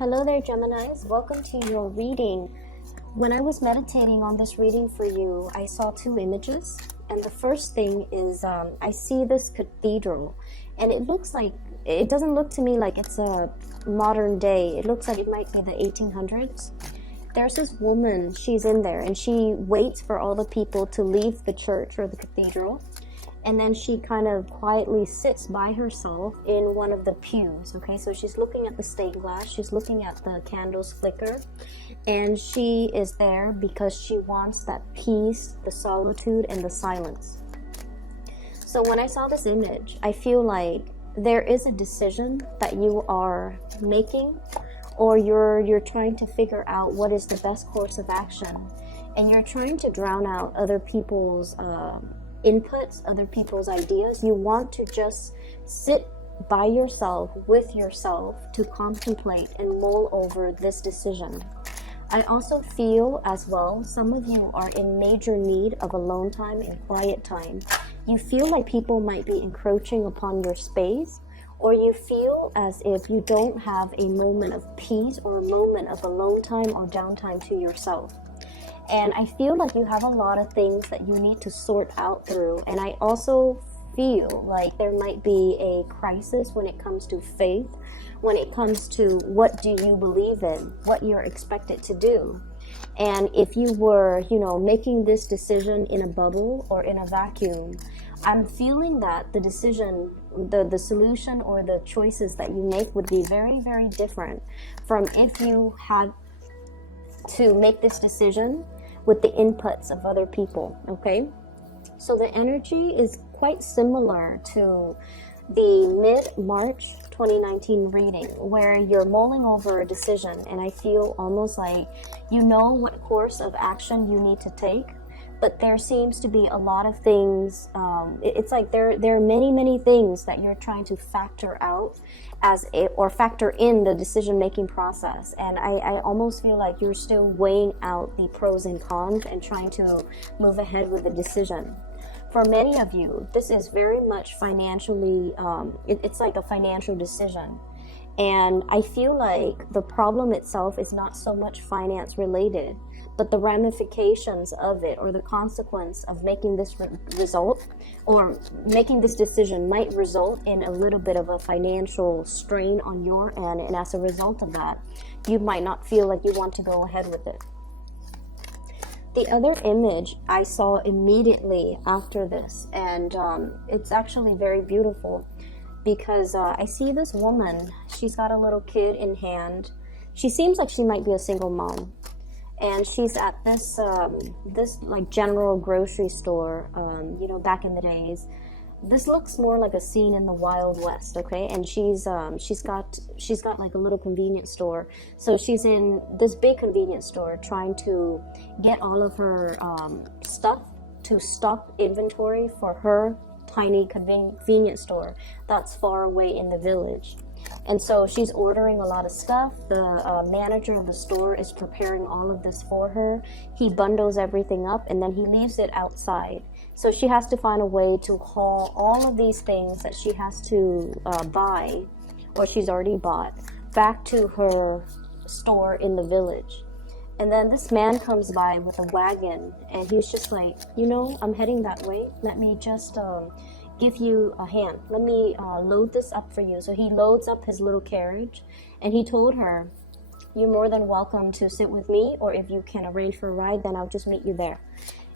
Hello there, Geminis. Welcome to your reading. When I was meditating on this reading for you, I saw two images. And the first thing is I see this cathedral. And it doesn't look to me like it's a modern day. It looks like it might be the 1800s. There's this woman, she's in there, and she waits for all the people to leave the church or the cathedral. And then she kind of quietly sits by herself in one of the pews, okay? So she's looking at the stained glass, she's looking at the candles flicker, and she is there because she wants that peace, the solitude, and the silence. So when I saw this image, I feel like there is a decision that you are making, or you're trying to figure out what is the best course of action, and you're trying to drown out other people's inputs, other people's ideas. You want to just sit by yourself, with yourself, to contemplate and mull over this decision. I also feel as well, some of you are in major need of alone time and quiet time. You feel like people might be encroaching upon your space, or you feel as if you don't have a moment of peace or a moment of alone time or downtime to yourself. And I feel like you have a lot of things that you need to sort out through. And I also feel like there might be a crisis when it comes to faith, when it comes to what do you believe in, what you're expected to do. And if you were, making this decision in a bubble or in a vacuum, I'm feeling that the decision, the solution or the choices that you make would be very, very different from if you had to make this decision with the inputs of other people, okay? So the energy is quite similar to the mid-March 2019 reading, where you're mulling over a decision, and I feel almost like you know what course of action you need to take, but there seems to be a lot of things, it's like there are many things that you're trying to factor out or factor in the decision-making process. And I almost feel like you're still weighing out the pros and cons and trying to move ahead with the decision. For many of you, this is very much financially, it's like a financial decision. And I feel like the problem itself is not so much finance related, but the ramifications of it, or the consequence of making this result or making this decision might result in a little bit of a financial strain on your end. And as a result of that, you might not feel like you want to go ahead with it. The other image I saw immediately after this, and it's actually very beautiful, because I see this woman. She's got a little kid in hand. She seems like she might be a single mom, and she's at this like general grocery store. Back in the days, this looks more like a scene in the Wild West, okay? And she's got like a little convenience store. So she's in this big convenience store trying to get all of her stuff to stock inventory for her tiny convenience store that's far away in the village. And so she's ordering a lot of stuff. The manager of the store is preparing all of this for her. He bundles everything up and then he leaves it outside. So she has to find a way to haul all of these things that she has to buy, or she's already bought, back to her store in the village. And then this man comes by with a wagon, and he's just like, I'm heading that way. Let me just give you a hand. Let me load this up for you. So he loads up his little carriage, and he told her, you're more than welcome to sit with me, or if you can arrange for a ride, then I'll just meet you there.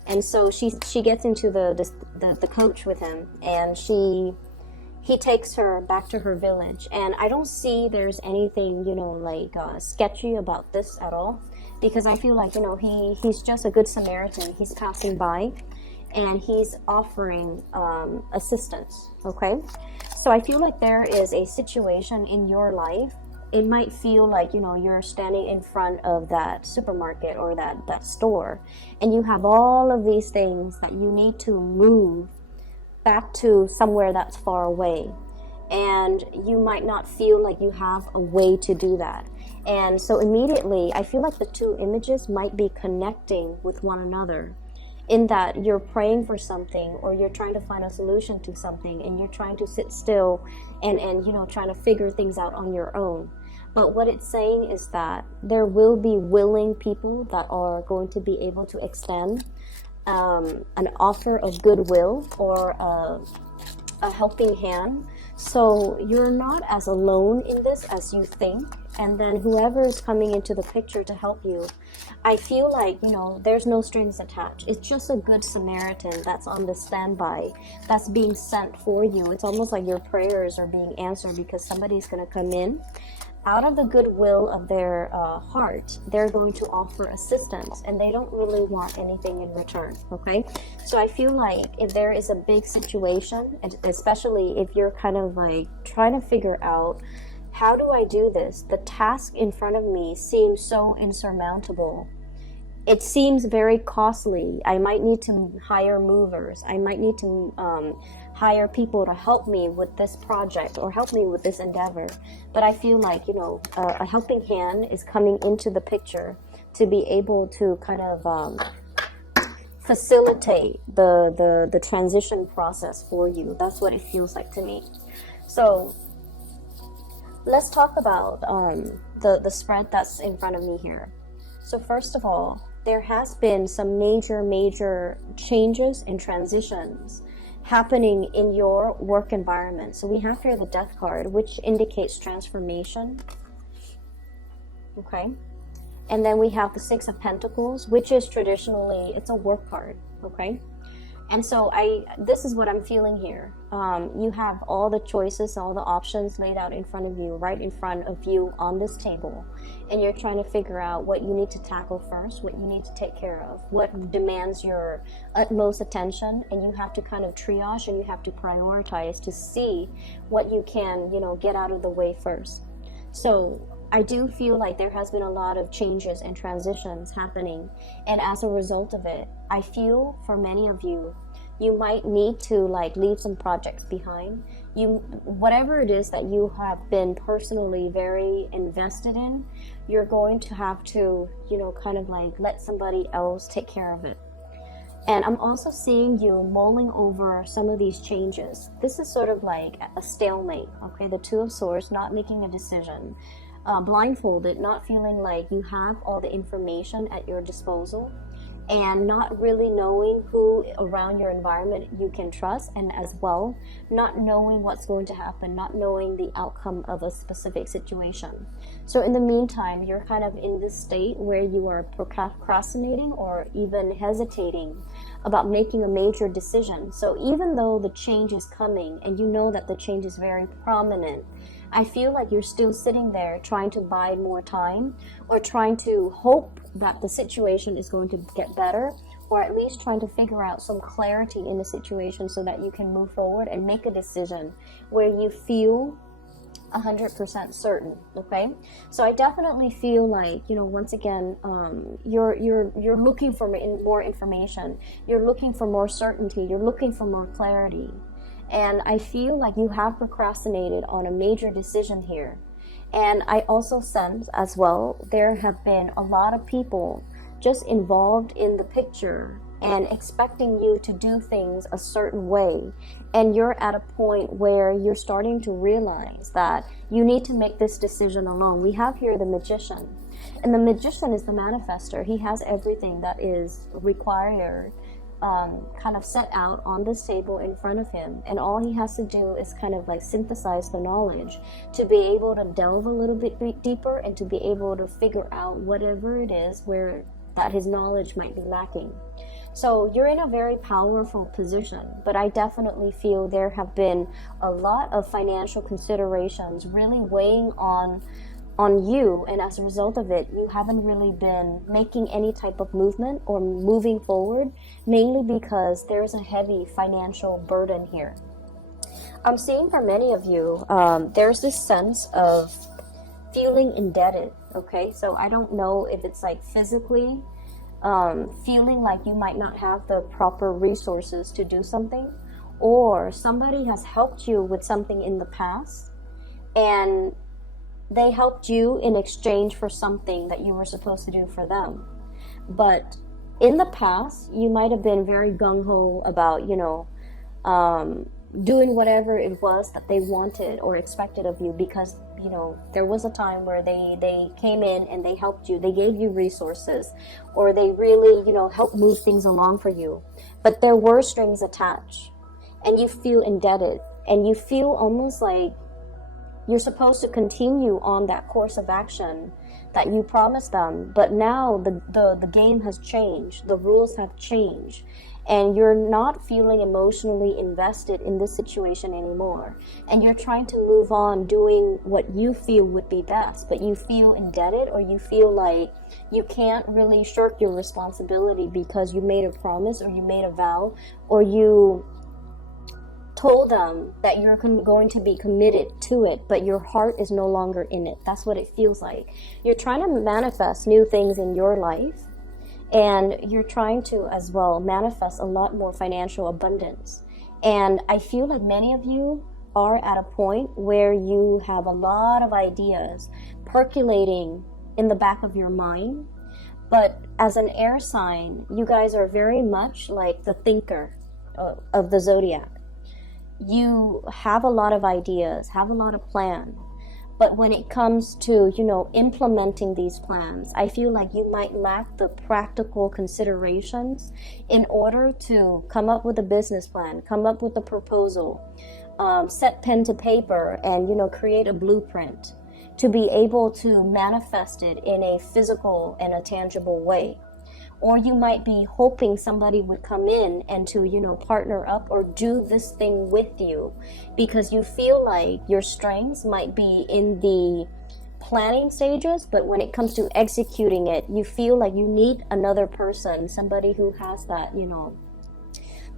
And so she gets into the coach with him, and he takes her back to her village. And I don't see there's anything, sketchy about this at all, because I feel like, he's just a good Samaritan. He's passing by, and he's offering assistance, okay? So I feel like there is a situation in your life. It might feel like, you're standing in front of that supermarket or that store, and you have all of these things that you need to move back to somewhere that's far away. And you might not feel like you have a way to do that. And so immediately, I feel like the two images might be connecting with one another, in that you're praying for something, or you're trying to find a solution to something, and you're trying to sit still and trying to figure things out on your own. But what it's saying is that there will be willing people that are going to be able to extend an offer of goodwill or a helping hand. So you're not as alone in this as you think. And then whoever is coming into the picture to help you, I feel like, you know, there's no strings attached. It's just a good Samaritan that's on the standby, that's being sent for you. It's almost like your prayers are being answered because somebody's going to come in. Out of the goodwill of their heart, they're going to offer assistance, and they don't really want anything in return, okay? So I feel like if there is a big situation, and especially if you're kind of like trying to figure out, how do I do this? The task in front of me seems so insurmountable. It seems very costly. I might need to hire movers. I might need to hire people to help me with this project or help me with this endeavor. But I feel like, you know, a helping hand is coming into the picture to be able to kind of facilitate the transition process for you. That's what it feels like to me. So let's talk about the spread that's in front of me here. So first of all, there has been some major changes and transitions happening in your work environment. So we have here the Death card, which indicates transformation. Okay. And then we have the Six of Pentacles, which is traditionally, it's a work card. Okay. And so this is what I'm feeling here. You have all the choices, all the options laid out in front of you, right in front of you on this table. And you're trying to figure out what you need to tackle first, what you need to take care of, what demands your utmost attention. And you have to kind of triage and you have to prioritize to see what you can, you know, get out of the way first. So I do feel like there has been a lot of changes and transitions happening. And as a result of it, I feel for many of you, you might need to like leave some projects behind. Whatever it is that you have been personally very invested in, you're going to have to, you know, kind of like let somebody else take care of it. And I'm also seeing you mulling over some of these changes. This is sort of like a stalemate, okay? The Two of Swords, not making a decision. Blindfolded, not feeling like you have all the information at your disposal, and not really knowing who around your environment you can trust, and as well, not knowing what's going to happen, not knowing the outcome of a specific situation. So in the meantime, you're kind of in this state where you are procrastinating or even hesitating about making a major decision. So even though the change is coming and you know that the change is very prominent, I feel like you're still sitting there trying to buy more time, or trying to hope that the situation is going to get better, or at least trying to figure out some clarity in the situation so that you can move forward and make a decision where you feel 100% certain. Okay, so I definitely feel like, you know, once again, you're looking for more information, you're looking for more certainty, you're looking for more clarity. And I feel like you have procrastinated on a major decision here. And I also sense as well, there have been a lot of people just involved in the picture and expecting you to do things a certain way. And you're at a point where you're starting to realize that you need to make this decision alone. We have here the Magician. And the Magician is the manifester. He has everything that is required kind of set out on this table in front of him, and all he has to do is kind of like synthesize the knowledge to be able to delve a little bit deeper and to be able to figure out whatever it is where that his knowledge might be lacking. So you're in a very powerful position, but I definitely feel there have been a lot of financial considerations really weighing on you, and as a result of it, you haven't really been making any type of movement or moving forward, mainly because there's a heavy financial burden here. I'm seeing for many of you, there's this sense of feeling indebted, okay? So I don't know if it's like physically feeling like you might not have the proper resources to do something, or somebody has helped you with something in the past, and they helped you in exchange for something that you were supposed to do for them. But in the past, you might have been very gung-ho about, you know, doing whatever it was that they wanted or expected of you because you know, there was a time where they came in and they helped you, they gave you resources, or they really, you know, helped move things along for you. But there were strings attached, and you feel indebted, and you feel almost like you're supposed to continue on that course of action that you promised them. But now the game has changed, the rules have changed, and you're not feeling emotionally invested in this situation anymore. And you're trying to move on doing what you feel would be best, but you feel indebted, or you feel like you can't really shirk your responsibility because you made a promise, or you made a vow, or you told them that you're going to be committed to it, but your heart is no longer in it. That's what it feels like. You're trying to manifest new things in your life, and you're trying to as well manifest a lot more financial abundance. And I feel like many of you are at a point where you have a lot of ideas percolating in the back of your mind. But as an air sign, you guys are very much like the thinker of the zodiac. You have a lot of ideas, have a lot of plans, but when it comes to, you know, implementing these plans, I feel like you might lack the practical considerations in order to come up with a business plan, come up with a proposal, set pen to paper, and, you know, create a blueprint to be able to manifest it in a physical and a tangible way. Or you might be hoping somebody would come in and to, you know, partner up or do this thing with you, because you feel like your strengths might be in the planning stages, but when it comes to executing it, you feel like you need another person, somebody who has that, you know,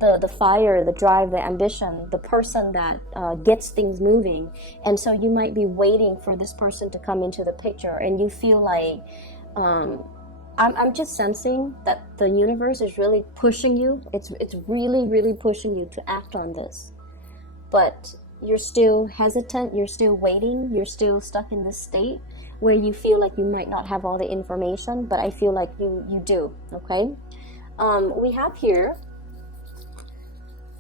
the fire, the drive, the ambition, the person that gets things moving. And so you might be waiting for this person to come into the picture, and you feel like I'm just sensing that the universe is really pushing you. It's really, really pushing you to act on this. But you're still hesitant, you're still waiting, you're still stuck in this state where you feel like you might not have all the information, but I feel like you do, okay? We have here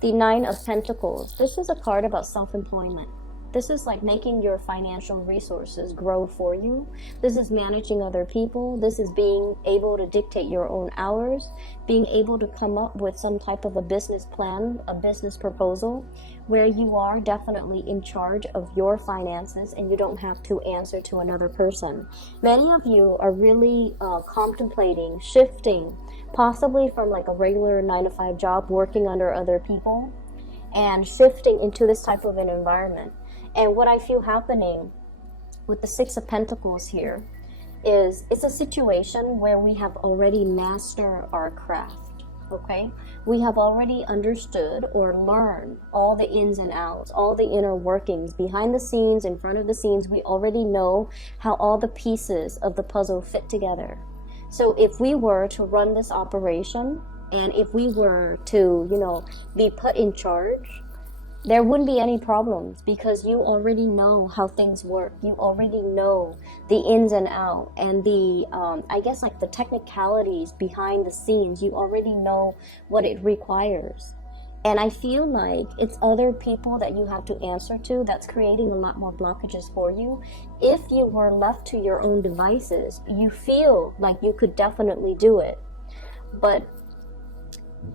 the Nine of Pentacles. This is a card about self-employment. This is like making your financial resources grow for you. This is managing other people. This is being able to dictate your own hours, being able to come up with some type of a business plan, a business proposal, where you are definitely in charge of your finances and you don't have to answer to another person. Many of you are really contemplating shifting, possibly from like a regular 9-to-5 job working under other people, and shifting into this type of an environment. And what I feel happening with the Six of Pentacles here is it's a situation where we have already mastered our craft, okay? We have already understood or learned all the ins and outs, all the inner workings, behind the scenes, in front of the scenes. We already know how all the pieces of the puzzle fit together. So if we were to run this operation, and if we were to, you know, be put in charge, there wouldn't be any problems, because you already know how things work. You already know the ins and outs, and the, I guess like the technicalities behind the scenes. You already know what it requires. And I feel like it's other people that you have to answer to that's creating a lot more blockages for you. If you were left to your own devices, you feel like you could definitely do it. But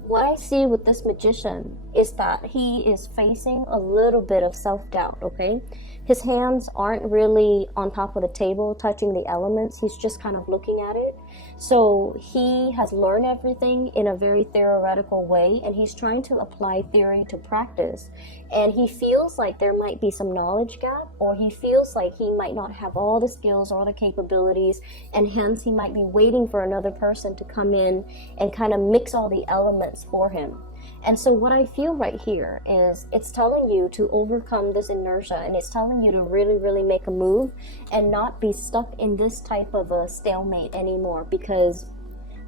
what I see with this magician is that he is facing a little bit of self-doubt, okay? His hands aren't really on top of the table touching the elements. He's just kind of looking at it. So he has learned everything in a very theoretical way, and he's trying to apply theory to practice. And he feels like there might be some knowledge gap, or he feels like he might not have all the skills or the capabilities, and hence he might be waiting for another person to come in and kind of mix all the elements for him. And so what I feel right here is it's telling you to overcome this inertia, and it's telling you to really, really make a move and not be stuck in this type of a stalemate anymore, because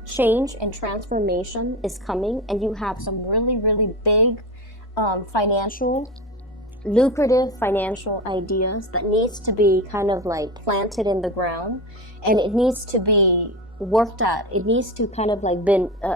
change and transformation is coming, and you have some really, really big lucrative financial ideas that needs to be kind of like planted in the ground, and it needs to be worked at. It needs to kind of like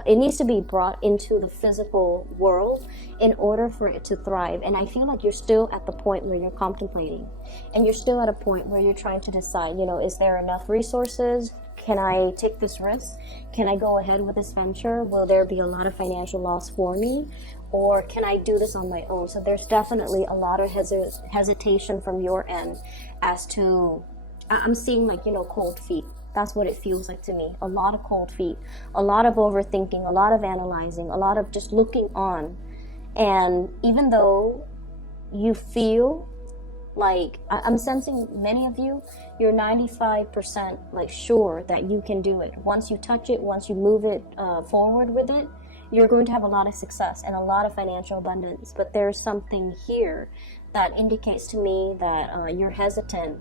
it needs to be brought into the physical world in order for it to thrive. And I feel like you're still at the point where you're contemplating, and you're still at a point where you're trying to decide, is there enough resources? Can I take this risk? Can I go ahead with this venture? Will there be a lot of financial loss for me? Or can I do this on my own? So there's definitely a lot of hesitation from your end as to, I'm seeing like, cold feet. That's what it feels like to me. A lot of cold feet, a lot of overthinking, a lot of analyzing, a lot of just looking on. And even though you feel like, I'm sensing many of you, you're 95% like sure that you can do it. Once you touch it, once you move it forward with it, you're going to have a lot of success and a lot of financial abundance. But there's something here that indicates to me that you're hesitant,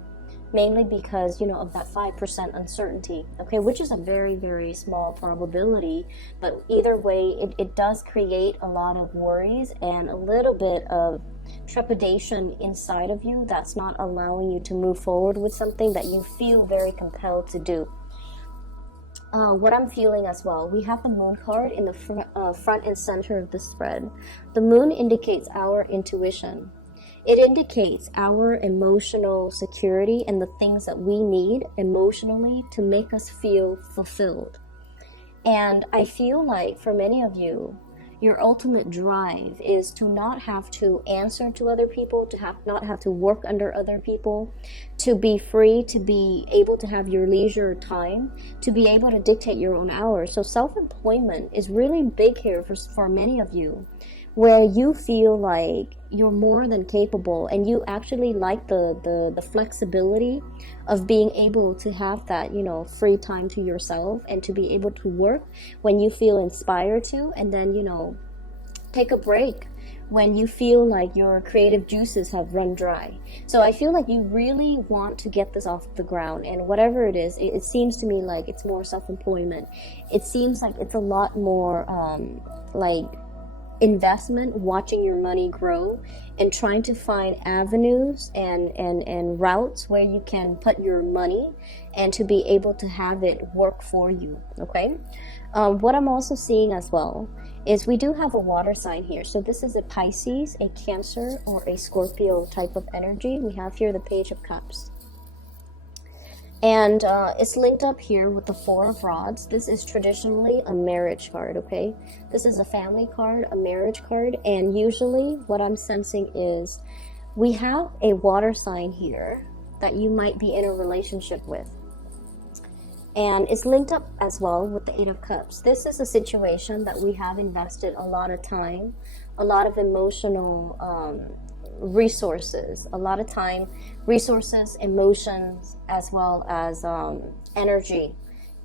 mainly because, of that 5% uncertainty, okay, which is a very, very small probability. But either way, it does create a lot of worries and a little bit of trepidation inside of you that's not allowing you to move forward with something that you feel very compelled to do. What I'm feeling as well, we have the moon card in the front and center of the spread. The moon indicates our intuition. It indicates our emotional security and the things that we need emotionally to make us feel fulfilled. And I feel like for many of you, your ultimate drive is to not have to answer to other people, to not have to work under other people, to be free, to be able to have your leisure time, to be able to dictate your own hours. So self-employment is really big here for many of you, where you feel like you're more than capable and you actually like the flexibility of being able to have that, free time to yourself and to be able to work when you feel inspired to, and then, take a break when you feel like your creative juices have run dry. So I feel like you really want to get this off the ground, and whatever it is, it seems to me like it's more self-employment. It seems like it's a lot more like investment, watching your money grow and trying to find avenues and routes where you can put your money and to be able to have it work for you. Okay. What I'm also seeing as well is we do have a water sign here. So this is a Pisces, a Cancer, or a Scorpio type of energy. We have here the Page of Cups. And it's linked up here with the Four of Rods. This is traditionally a marriage card, okay? This is a family card, a marriage card, and usually what I'm sensing is we have a water sign here that you might be in a relationship with. And it's linked up as well with the Eight of Cups. This is a situation that we have invested a lot of time, a lot of emotional resources, a lot of time, resources, emotions, as well as energy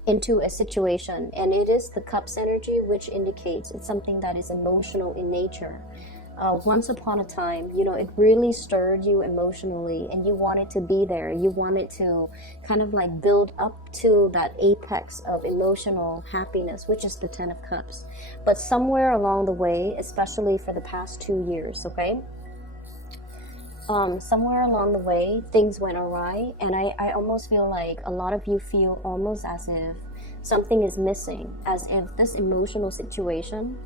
into a situation. And it is the Cups energy, which indicates it's something that is emotional in nature. Once upon a time, it really stirred you emotionally and you wanted to be there. You wanted to kind of like build up to that apex of emotional happiness, which is the Ten of Cups. But somewhere along the way, especially for the past 2 years, okay? Somewhere along the way, things went awry, and I almost feel like a lot of you feel almost as if something is missing, as if this emotional situation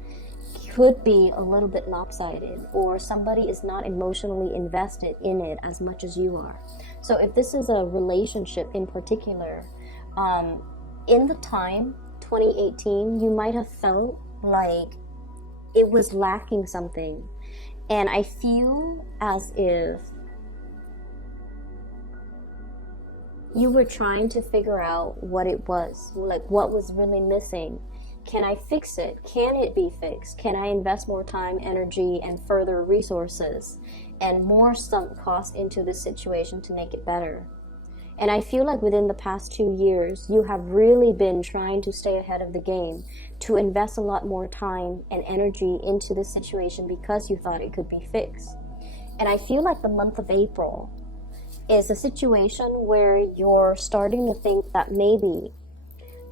could be a little bit lopsided, or somebody is not emotionally invested in it as much as you are. So if this is a relationship in particular, in the time 2018, you might have felt like it was lacking something. And I feel as if you were trying to figure out what it was, like what was really missing. Can I fix it? Can it be fixed? Can I invest more time, energy, and further resources and more sunk cost into this situation to make it better? And I feel like within the past 2 years, you have really been trying to stay ahead of the game, to invest a lot more time and energy into this situation because you thought it could be fixed. And I feel like the month of April is a situation where you're starting to think that maybe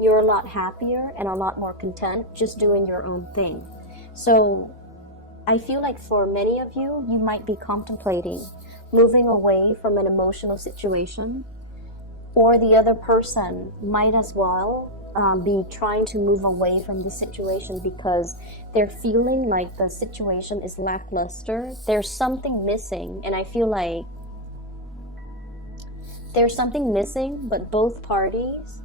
you're a lot happier and a lot more content just doing your own thing. So I feel like for many of you, you might be contemplating moving away from an emotional situation, or the other person might as well be trying to move away from the situation because they're feeling like the situation is lackluster. There's something missing, and I feel like there's something missing, but both parties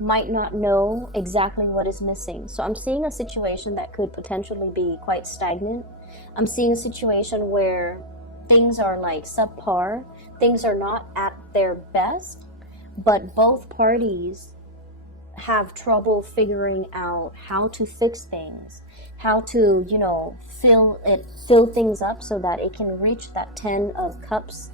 might not know exactly what is missing. So I'm seeing a situation that could potentially be quite stagnant. I'm seeing a situation where things are like subpar, things are not at their best, but both parties have trouble figuring out how to fix things, how to, you know, fill things up so that it can reach that 10 of cups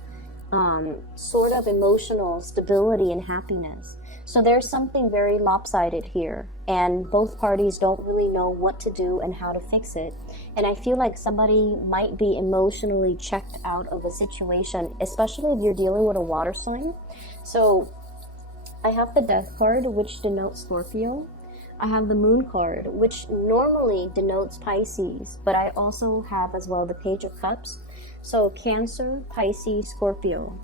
sort of emotional stability and happiness. So there's something very lopsided here, and both parties don't really know what to do and how to fix it. And I feel like somebody might be emotionally checked out of a situation, especially if you're dealing with a water sign. So I have the Death card, which denotes Scorpio. I have the Moon card, which normally denotes Pisces, but I also have as well the Page of Cups. So Cancer, Pisces, Scorpio.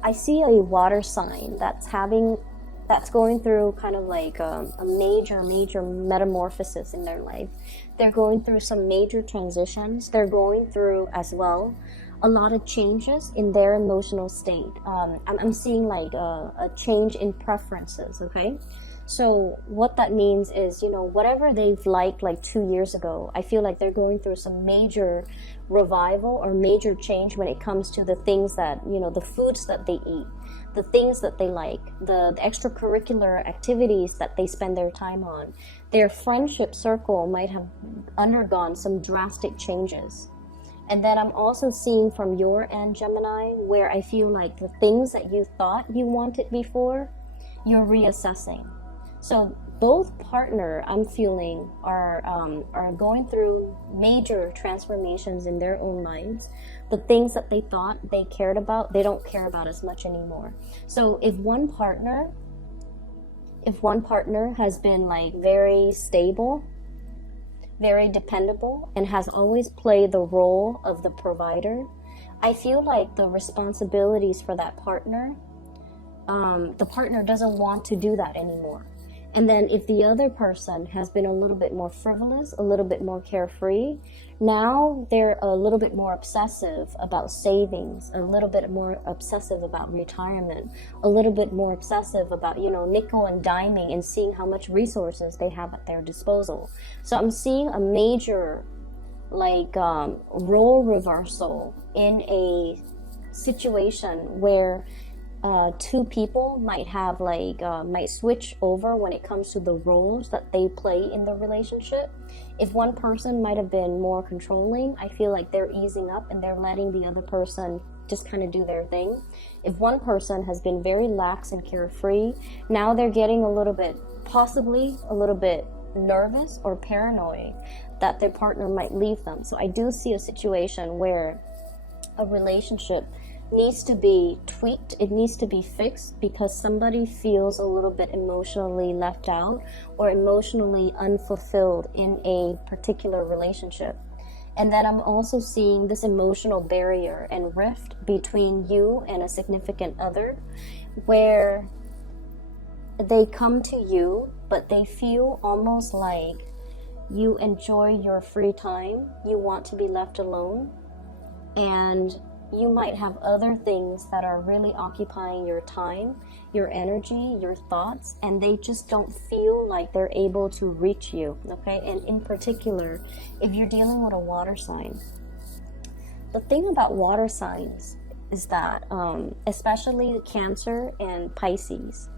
I see a water sign that's going through kind of like a major metamorphosis in their life. They're going through some major transitions. They're going through as well a lot of changes in their emotional state. I'm seeing like a change in preferences, okay? So what that means is, you know, whatever they've liked like 2 years ago, I feel like they're going through some major revival or major change when it comes to the things that, you know, the foods that they eat, the things that they like, the extracurricular activities that they spend their time on. Their friendship circle might have undergone some drastic changes. And then I'm also seeing from your end, Gemini, where I feel like the things that you thought you wanted before, you're reassessing. So both partner, I'm feeling, are going through major transformations in their own lives. The things that they thought they cared about, they don't care about as much anymore. So if one partner has been like very stable, very dependable, and has always played the role of the provider, I feel like the responsibilities for that partner, the partner doesn't want to do that anymore. And then if the other person has been a little bit more frivolous, a little bit more carefree, now they're a little bit more obsessive about savings, a little bit more obsessive about retirement, a little bit more obsessive about, you know, nickel and diming and seeing how much resources they have at their disposal. So I'm seeing a major like role reversal in a situation where two people might have like might switch over when it comes to the roles that they play in the relationship. If one person might have been more controlling, I feel like they're easing up and they're letting the other person just kind of do their thing. If one person has been very lax and carefree, now they're getting a little bit, possibly a little bit nervous or paranoid that their partner might leave them. So I do see a situation where a relationship needs to be tweaked, it needs to be fixed because somebody feels a little bit emotionally left out or emotionally unfulfilled in a particular relationship. And then I'm also seeing this emotional barrier and rift between you and a significant other where they come to you but they feel almost like you enjoy your free time, you want to be left alone, and you might have other things that are really occupying your time, your energy, your thoughts, and they just don't feel like they're able to reach you, okay? And in particular, if you're dealing with a water sign, the thing about water signs is that, especially Cancer and Pisces,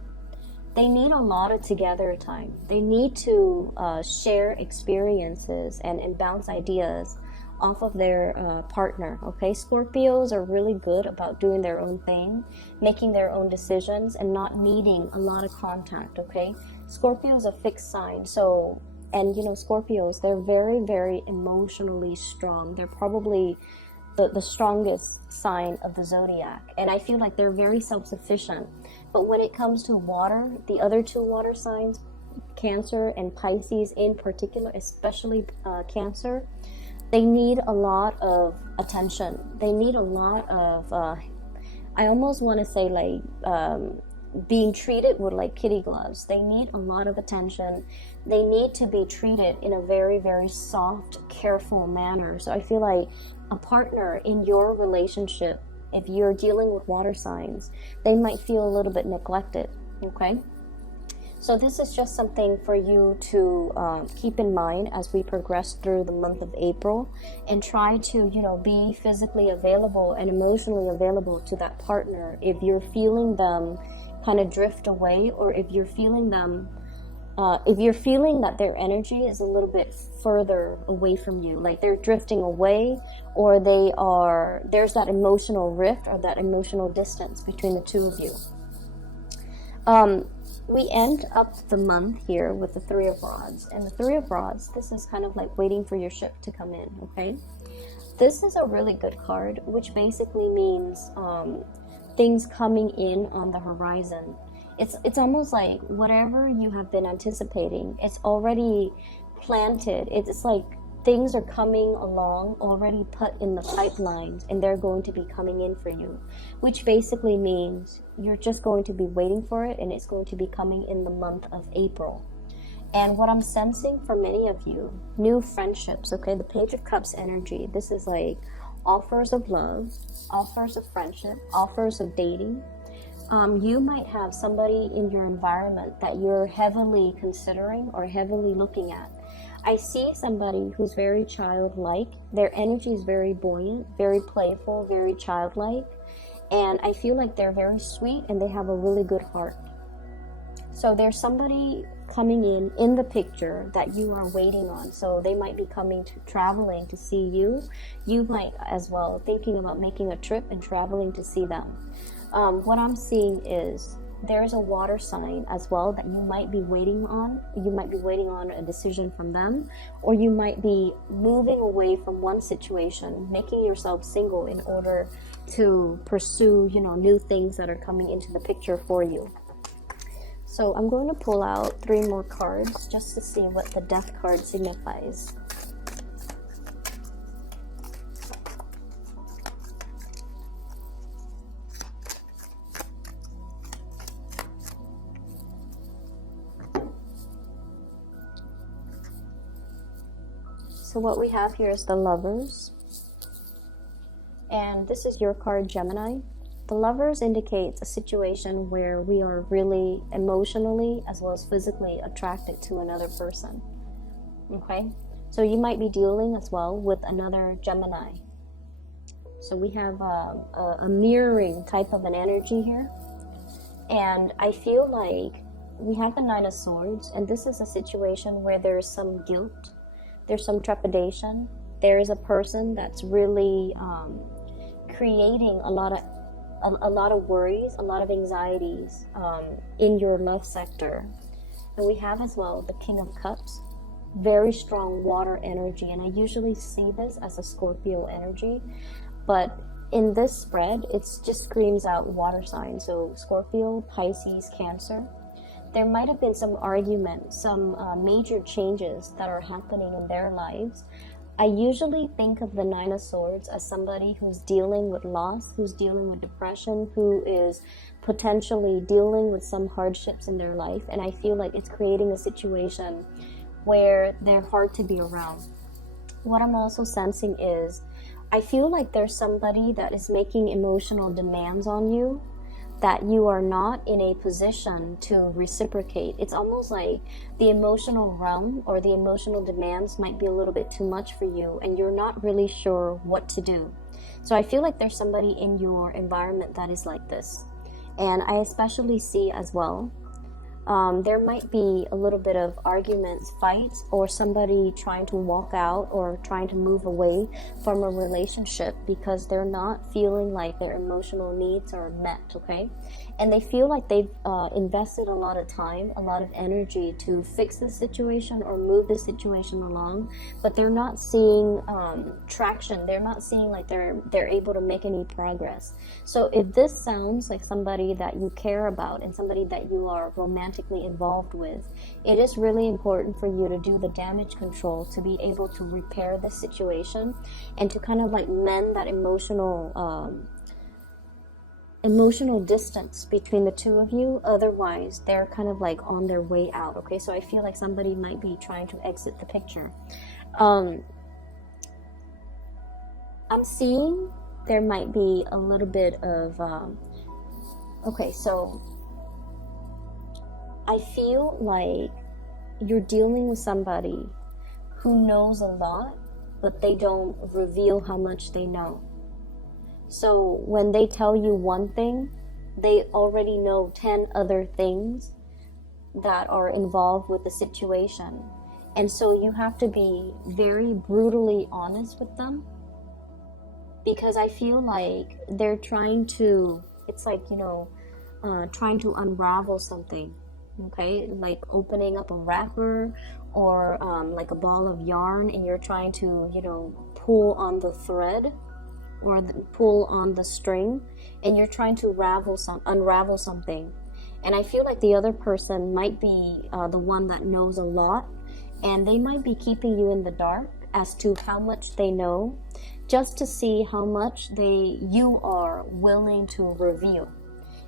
they need a lot of together time. They need to share experiences and bounce ideas off of their partner, okay? Scorpios are really good about doing their own thing, making their own decisions, and not needing a lot of contact, okay? Scorpio is a fixed sign, so, and you know, Scorpios, they're very, very emotionally strong. They're probably the strongest sign of the zodiac, and I feel like they're very self-sufficient. But when it comes to water, the other two water signs, Cancer and Pisces in particular, especially Cancer, they need a lot of attention. They need a lot of, I almost want to say like being treated with like kitty gloves. They need a lot of attention. They need to be treated in a very, very soft, careful manner. So I feel like a partner in your relationship, if you're dealing with water signs, they might feel a little bit neglected, okay? So this is just something for you to keep in mind as we progress through the month of April, and try to, be physically available and emotionally available to that partner if you're feeling them kind of drift away, or if you're feeling them, if you're feeling that their energy is a little bit further away from you, like they're drifting away, or there's that emotional rift or that emotional distance between the two of you. We end up the month here with the Three of Rods. And the Three of Rods, this is kind of like waiting for your ship to come in, okay? This is a really good card, which basically means things coming in on the horizon. It's almost like whatever you have been anticipating, it's already planted. It's like things are coming along, already put in the pipelines, and they're going to be coming in for you, which basically means you're just going to be waiting for it, and it's going to be coming in the month of April. And what I'm sensing for many of you, new friendships, okay, the Page of Cups energy, this is like offers of love, offers of friendship, offers of dating. You might have somebody in your environment that you're heavily considering or heavily looking at. I see somebody who's very childlike. Their energy is very buoyant, very playful, very childlike. And I feel like they're very sweet and they have a really good heart. So there's somebody coming in the picture that you are waiting on. So they might be traveling to see you. You might as well thinking about making a trip and traveling to see them. What I'm seeing is there's a water sign as well that you might be waiting on. You might be waiting on a decision from them, or you might be moving away from one situation, making yourself single in order to pursue, new things that are coming into the picture for you. So I'm going to pull out 3 more cards just to see what the Death card signifies. So what we have here is the Lovers. And this is your card, Gemini. The Lovers indicates a situation where we are really emotionally as well as physically attracted to another person. Okay? So you might be dealing as well with another Gemini. So we have a mirroring type of an energy here. And I feel like we have the Nine of Swords, and this is a situation where there's some guilt. There's some trepidation. There is a person that's really creating a lot of worries, a lot of anxieties in your love sector. And we have as well the King of Cups, very strong water energy. And I usually see this as a Scorpio energy, but in this spread, it just screams out water signs. So Scorpio, Pisces, Cancer. There might have been some argument, some major changes that are happening in their lives. I usually think of the Nine of Swords as somebody who's dealing with loss, who's dealing with depression, who is potentially dealing with some hardships in their life. And I feel like it's creating a situation where they're hard to be around. What I'm also sensing is, I feel like there's somebody that is making emotional demands on you that you are not in a position to reciprocate. It's almost like the emotional realm or the emotional demands might be a little bit too much for you, and you're not really sure what to do. So I feel like there's somebody in your environment that is like this. And I especially see as well, there might be a little bit of arguments, fights, or somebody trying to walk out or trying to move away from a relationship because they're not feeling like their emotional needs are met, okay? And they feel like they've invested a lot of time, a lot of energy to fix the situation or move the situation along, but they're not seeing traction. They're not seeing like they're able to make any progress. So if this sounds like somebody that you care about and somebody that you are romantically involved with, it is really important for you to do the damage control to be able to repair the situation and to kind of like mend that emotional emotional distance between the two of you. Otherwise, they're kind of like on their way out. Okay, so I feel like somebody might be trying to exit the picture. I'm seeing there might be a little bit of okay, so I feel like you're dealing with somebody who knows a lot, but they don't reveal how much they know. So when they tell you one thing, they already know 10 other things that are involved with the situation. And so you have to be very brutally honest with them, because I feel like they're trying to, it's like, you know, trying to unravel something, okay? Like opening up a wrapper or like a ball of yarn, and you're trying to, you know, pull on the thread or pull on the string, and you're trying to unravel something. And I feel like the other person might be the one that knows a lot, and they might be keeping you in the dark as to how much they know, just to see how much you are willing to reveal.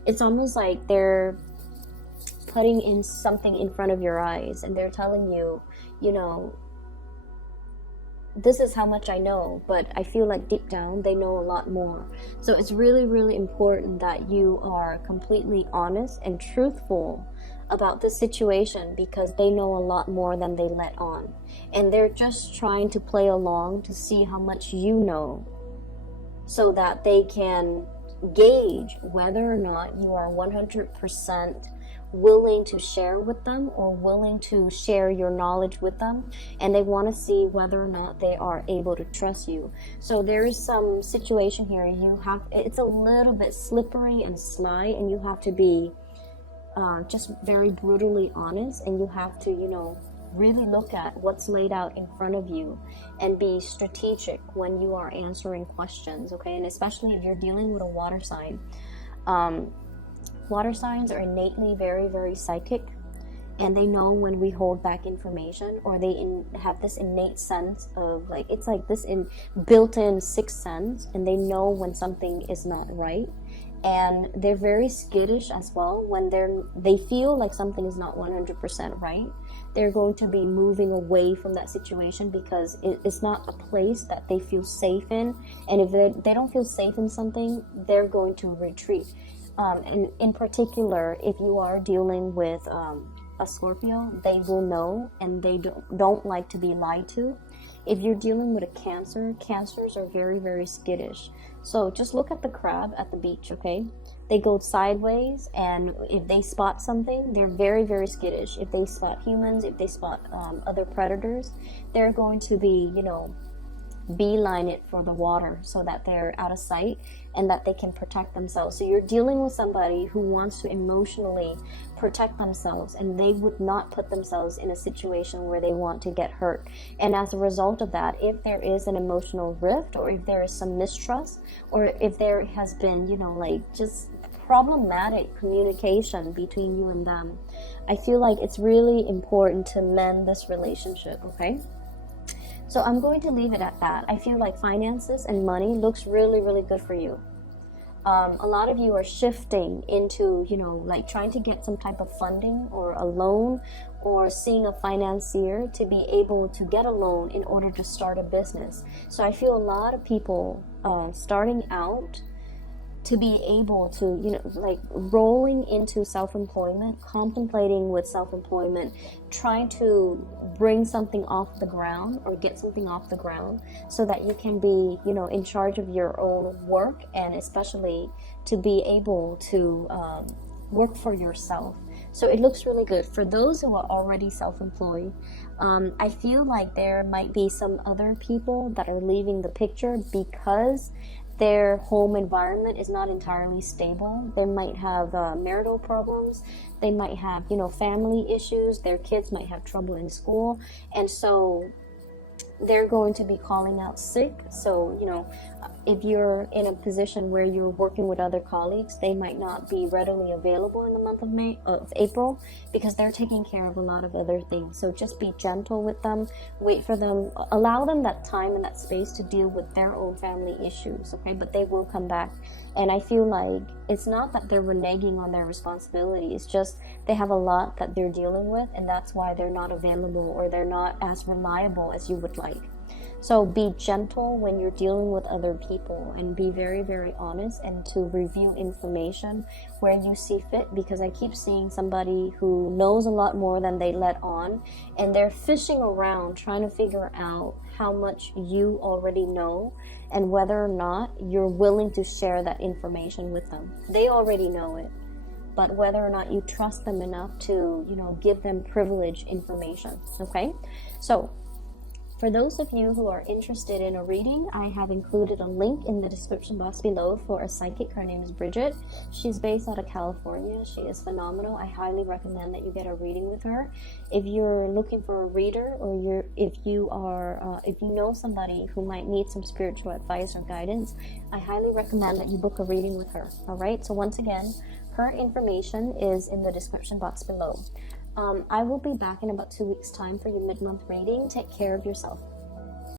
It's almost like they're putting in something in front of your eyes, and they're telling you, you know, this is how much I know, but I feel like deep down they know a lot more. So it's really, really important that you are completely honest and truthful about the situation, because they know a lot more than they let on. And they're just trying to play along to see how much you know, so that they can gauge whether or not you are 100% willing to share with them, or willing to share your knowledge with them, and they want to see whether or not they are able to trust you. So there is some situation here, it's a little bit slippery and sly, and you have to be just very brutally honest, and you have to, you know, really look at what's laid out in front of you and be strategic when you are answering questions, okay? And especially if you're dealing with a water sign. Water signs are innately very, very psychic, and they know when we hold back information, or they have this innate sense of, like, it's like this built-in sixth sense, and they know when something is not right. And they're very skittish as well when they feel like something is not 100% right. They're going to be moving away from that situation because it's not a place that they feel safe in. And if they don't feel safe in something, they're going to retreat. And in particular, if you are dealing with a Scorpio, they will know, and they don't like to be lied to. If you're dealing with a Cancer, Cancers are very, very skittish. So just look at the crab at the beach, okay? They go sideways, and if they spot something, they're very, very skittish. If they spot humans, if they spot other predators, they're going to be, you know, beeline it for the water so that they're out of sight and that they can protect themselves. So you're dealing with somebody who wants to emotionally protect themselves, and they would not put themselves in a situation where they want to get hurt. And as a result of that, if there is an emotional rift, or if there is some mistrust, or if there has been, you know, like just problematic communication between you and them, I feel like it's really important to mend this relationship, okay? So I'm going to leave it at that. I feel like finances and money looks really, really good for you. A lot of you are shifting into, you know, like trying to get some type of funding or a loan, or seeing a financier to be able to get a loan in order to start a business. So I feel a lot of people starting out to be able to, you know, like rolling into self-employment, contemplating with self-employment, trying to bring something off the ground or get something off the ground so that you can be, you know, in charge of your own work, and especially to be able to work for yourself. So it looks really good. For those who are already self-employed, I feel like there might be some other people that are leaving the picture because their home environment is not entirely stable. They might have marital problems. They might have, you know, family issues. Their kids might have trouble in school. And so they're going to be calling out sick. So, you know, if you're in a position where you're working with other colleagues, they might not be readily available in the month of April, because they're taking care of a lot of other things. So just be gentle with them, wait for them, allow them that time and that space to deal with their own family issues, okay? But they will come back. And I feel like It's not that they're reneging on their responsibility. It's just they have a lot that they're dealing with, and that's why they're not available or they're not as reliable as you would like. So be gentle when you're dealing with other people, and be very, very honest, and to review information where you see fit, because I keep seeing somebody who knows a lot more than they let on, and they're fishing around trying to figure out how much you already know and whether or not you're willing to share that information with them. They already know it, but whether or not you trust them enough to, give them privileged information. Okay, so for those of you who are interested in a reading, I have included a link in the description box below for a psychic. Her name is Bridget. She's based out of California. She is phenomenal. I highly recommend that you get a reading with her. If you're looking for a reader, or if you know somebody who might need some spiritual advice or guidance, I highly recommend that you book a reading with her. All right. So once again, her information is in the description box below. I will be back in about 2 weeks' time for your mid-month reading. Take care of yourself.